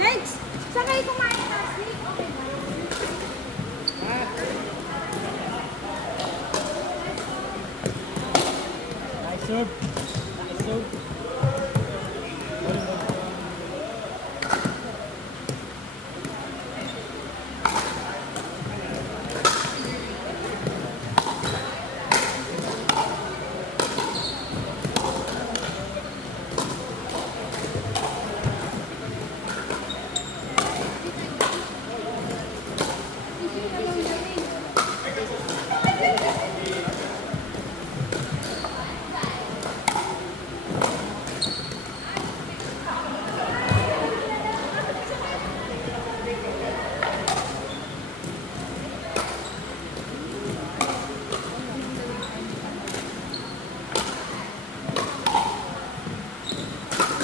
Next! Sakay kumain kasi. Okay ba? Nice serve. Nice serve.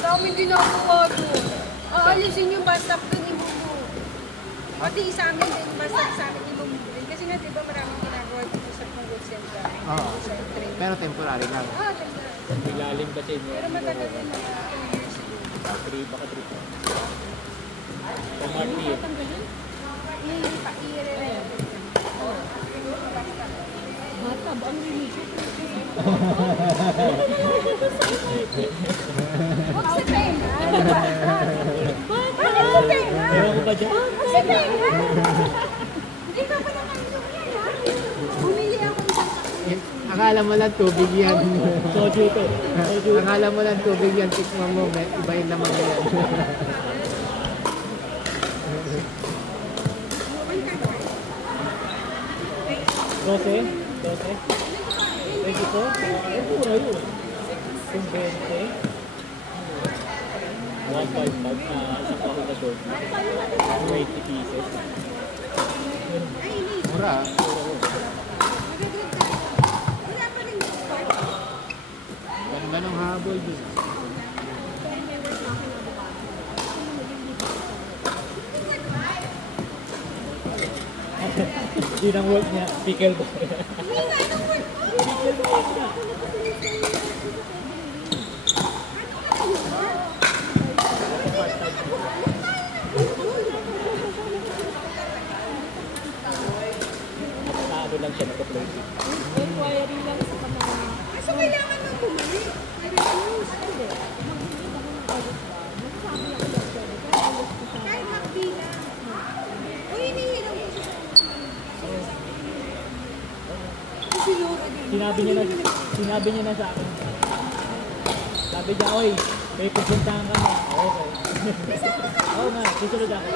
Dami ginagawa doon. Aalisin yung bastap doon ni Bubu. Pati sa amin din, bastap sa akin ni Bubu. Kasi nga, di ba maraming ginagawa dito sa Pungol Center. Oo. Pero temporary lang. Ah, temporary. Ilalim kasi inyo. Pero matagal din mga 2 years ago. 3 baka 3 pa. Pang-RT eh. I-re-re. Bata ba ang religion? Huwag sa tenga. Bakit sa tenga? Ewan ko ba dyan? Huwag sa tenga. Hindi ka pa nakainom yan, ha? Bumili ako ng Akala mo lang tubig yan. Soju to. Soju. Akala mo lang tubig yan. Tikman mo, iba yung naman yan. Dose? Dose? 24? Ay, pura yun. Kung 20. 155 na isang kahon na doon. 20 pieces. Mura. Ganda ng habol dun. Yun ang work niya. Pickle boy. Pickle boy niya. Nakakaano lang siya nag-uploading. inquiry lang sa kanila. So, kailangan mo bumalik. I-refuse. Kahit hakbi lang. O, hinihiram ko siya. Sinabi niya na sa akin. Sabi niya, oy, may pupuntahan ka na. Okay. Oo nga, susunod ako.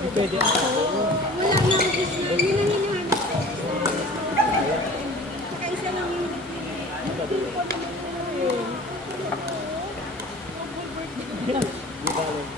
Hindi pwede ako. Wala na ang gusto. Yun ang hinahanap ko. Kaisa lang yung Di ba lang?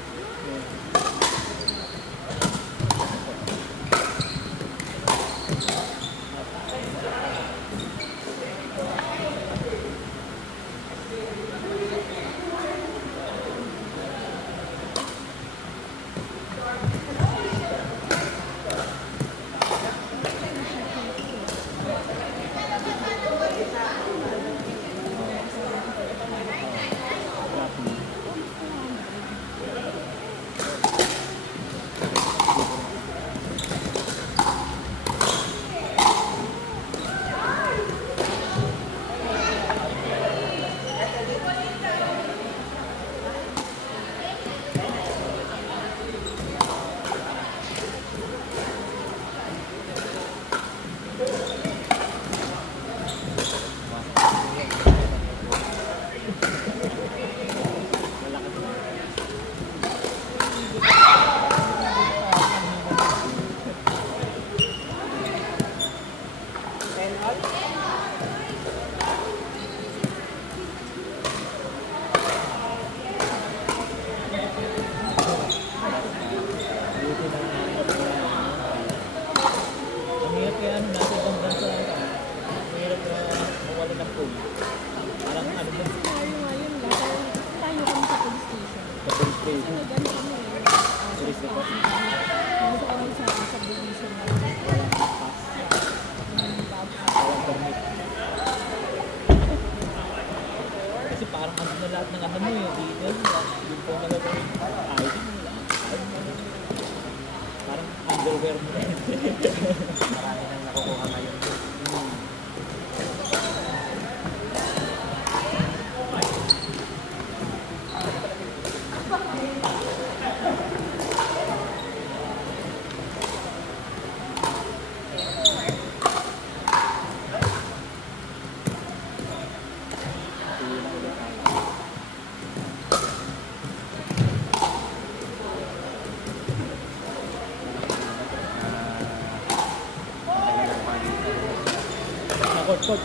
Coach.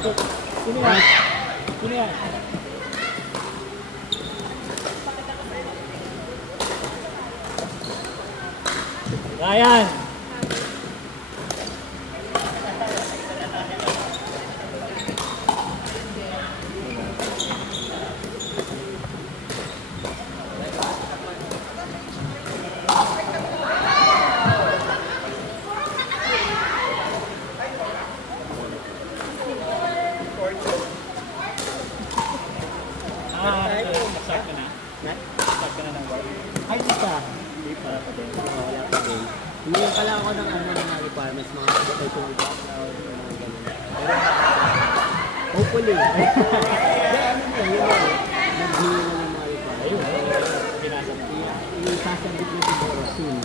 Sino yan? Sino yan? Ryan! Start ka na? Start ka na ng work? Ay, di pa. Hindi pa pa din. Wala pa din. Hindi pala ako ng mga requirements, mga professional background, mga ganun. Pero, hopefully. Hindi, ano mo, yun lang. Naghingi na ng mga Ayun, requirements. pinasabit. Isasabit mo siguro soon.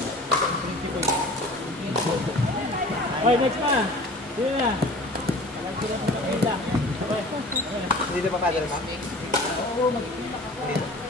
Okay, next na. Sino na? Alam ko na sa kanila. Okay. Hindi na pa padala, Oo, mag-iimak ako.